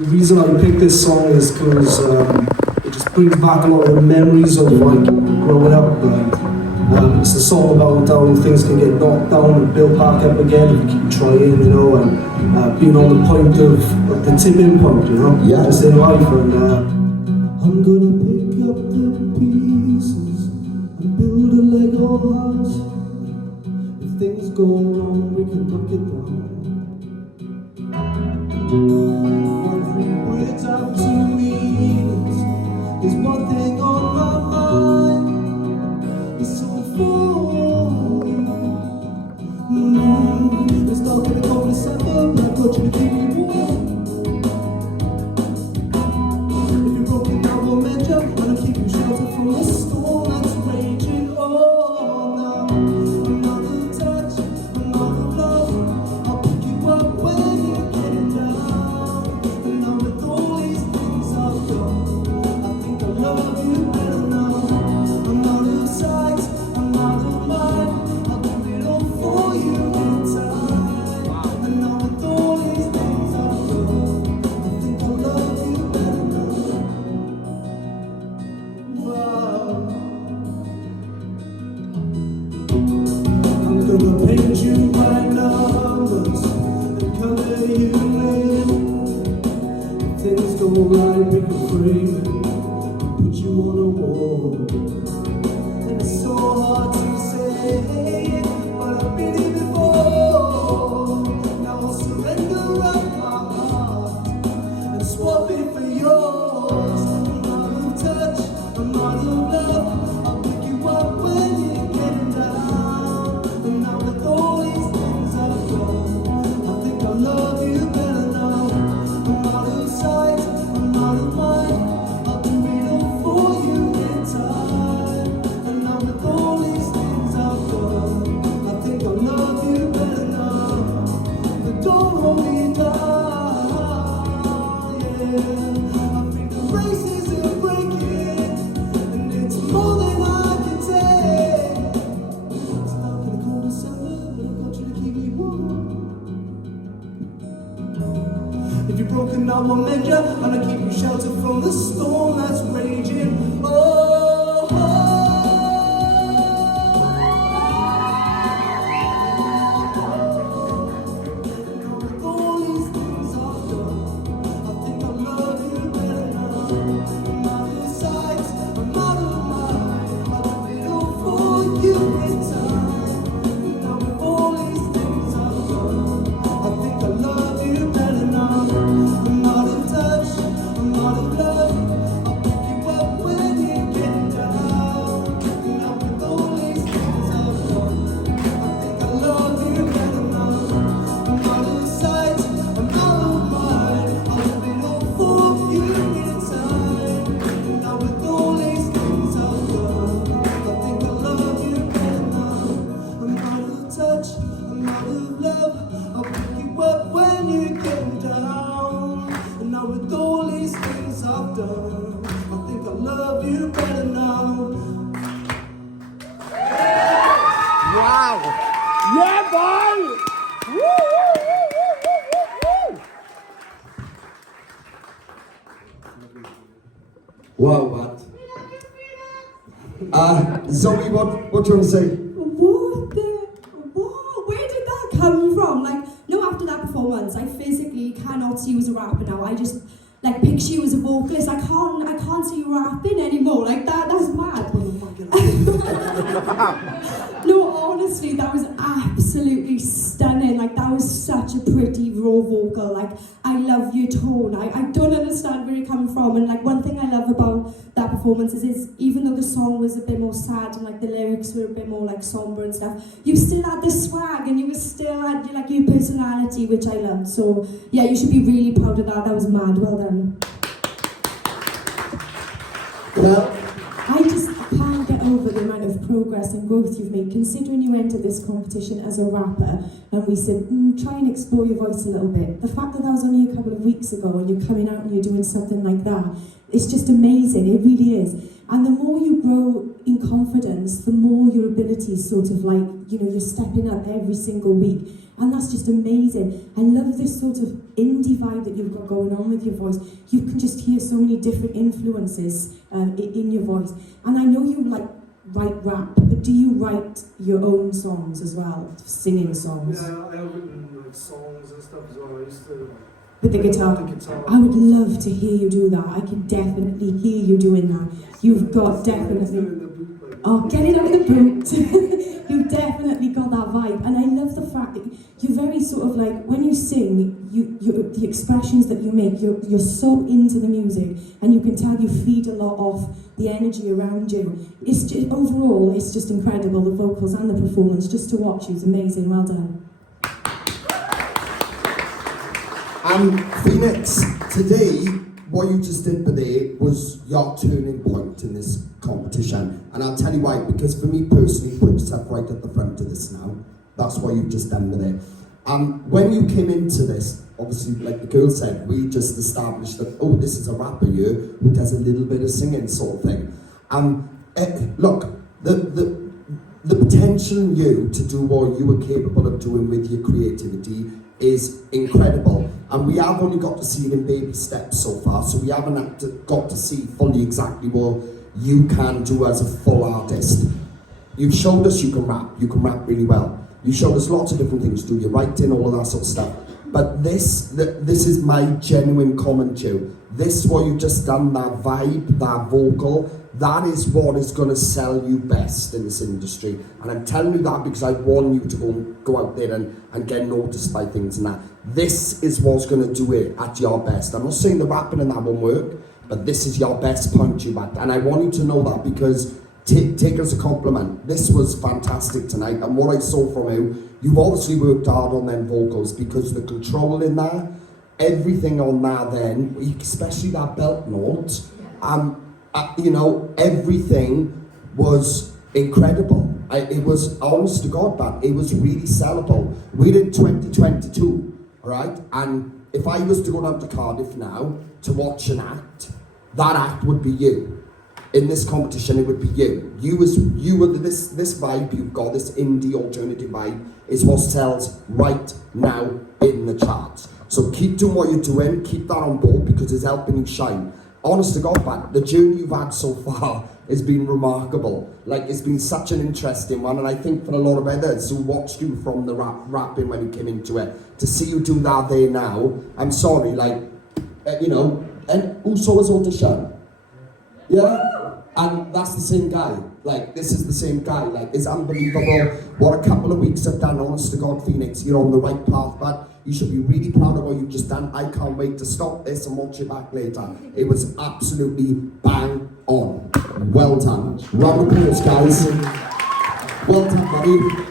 The reason I picked this song is because it just brings back a lot of the memories of like growing up. It's a song about how things can get knocked down and built back up again if you keep trying, you know, and being on the point of the tipping point, you know, just in life. And I'm gonna pick up the pieces and build a Lego house. If things go wrong, we can knock it down. One thing words out to me is one thing on my mind. It's so full. It's not gonna go December, but I've got you to keep me warm. If you're broken down, we'll mend you. I'll keep you sheltered from the storm that's raging. Oh, now another touch, another love. I'll pick you up when you're getting down. And now with all these things I've done, I think I love you better now. I'm out of sight, I'm out of mind. I'll do it all for you in time. And now with all these things I've done, I think I love you better now. Wow. I'm gonna paint you by numbers and color you in. If things go right, we can frame it and put you on a wall. And it's so hard to say, but I've been here before. Now I'll surrender up my heart and swap it for yours. I'm out of touch, I'm out of love. I'll pick you up when you're getting down. And now with all these things I've done, I think I love you better now. I'm out of sight, I'm out of mind. I'll do it all for you in time. And now with all these things I've done, I think I love you better now. But don't hold me down, yeah. I think the braces are breaking, and it's more than I can take. It's not gonna go December, but I got you to keep me warm. If you're broken, I will mend you, and I'll keep you sheltered from the storm that's raging. Oh, with all these things I've done, I think I love you better now. I'm out of sight, I'm out of mind. I'll do it all for you in time. And now with all these things I've done, I think I love you better now. I'm out of touch, I'm out of love. I'll pick you up when you're getting down. And now with all these things I've done, I think I love you better now. I'm out of sight, I'm out of mind. I'll do it all for you in time. And now with all these things I've done, I think I love you better now. I'm out of touch, I'm out of love. I'll pick you up when you're getting down. And now with all these things I've done, I think I love you better now. Wow! Yeah, boy! Woo, woo, woo, woo, woo, woo, woo! Wow, man. Zoe, what do you want to say? Whoa, where did that come from? Like, no, after that performance, I physically cannot see you as a rapper now. I just, like, picture you as a vocalist. I can't see you rapping anymore. Like, that's mad. No, honestly, that was absolutely stunning. Like, that was such a pretty raw vocal. Like, I love your tone. I don't understand where you're coming from. And like, one thing I love about that performance is even though the song was a bit more sad and like the lyrics were a bit more like somber and stuff, you still had the swag and you still had like your personality, which I loved. So yeah, you should be really proud of that. That was mad. Well done. Well, I just can't get over the amount of progress and growth you've made, considering you entered this competition as a rapper and we said, try and explore your voice a little bit. The fact that was only a couple of weeks ago and you're coming out and you're doing something like that, it's just amazing, it really is. And the more you grow in confidence, the more your abilities sort of like, you're stepping up every single week. And that's just amazing. I love this sort of indie vibe that you've got going on with your voice. You can just hear so many different influences in your voice. And I know you like write rap, but do you write your own songs as well? Singing songs? Yeah, I have written like songs and stuff as well. I used to. With the guitar? I would love to hear you do that. I can definitely hear you doing that. You've got definitely... Oh, get it out of the boot. You've definitely got that vibe. And I love the fact that you're very sort of like, when you sing, the expressions that you make, you're so into the music, and you can tell you feed a lot off the energy around you. It's just, overall, it's just incredible, the vocals and the performance. Just to watch you is amazing. Well done. Phoenix, today, what you just did today was your turning point in this competition. And I'll tell you why, because for me personally, put yourself right at the front of this now. That's what you've just done today. When you came into this, obviously, like the girl said, we just established that, oh, this is a rapper here who does a little bit of singing sort of thing. Look, the potential in you to do what you were capable of doing with your creativity is incredible. And we have only got to see it in baby steps so far, so we haven't got to see fully exactly what you can do as a full artist. You've showed us you can rap really well. You showed us lots of different things, do your writing, all of that sort of stuff. But this is my genuine comment to you. This, what you've just done, that vibe, that vocal, that is what is going to sell you best in this industry. And I'm telling you that because I want you to go out there and get noticed by things and that. This is what's going to do it at your best. I'm not saying the rapping and that won't work, but this is your best punch you've had. And I want you to know that because take it as a compliment. This was fantastic tonight. And what I saw from you, you've obviously worked hard on them vocals because the control in there, everything on there then, especially that belt note, everything was incredible. It was, honest to God, but it was really sellable. We're in 2022, all right? And if I was to go down to Cardiff now to watch an act, that act would be you. In this competition, it would be you. You were this vibe you've got, this indie alternative vibe, is what sells right now in the charts. So keep doing what you're doing, keep that on board because it's helping you shine. Honest to God, man, the journey you've had so far has been remarkable. Like, it's been such an interesting one, and I think for a lot of others who watched you from the rapping when you came into it, to see you do that there now, I'm sorry, like, and who saw his audition? Yeah? And that's the same guy. Like, this is the same guy. Like, it's unbelievable what a couple of weeks have done. Honest to God, Phoenix, you're on the right path, but you should be really proud of what you've just done. I can't wait to stop this and watch it back later. It was absolutely bang on. Well done. Round of applause, guys. Well done, buddy.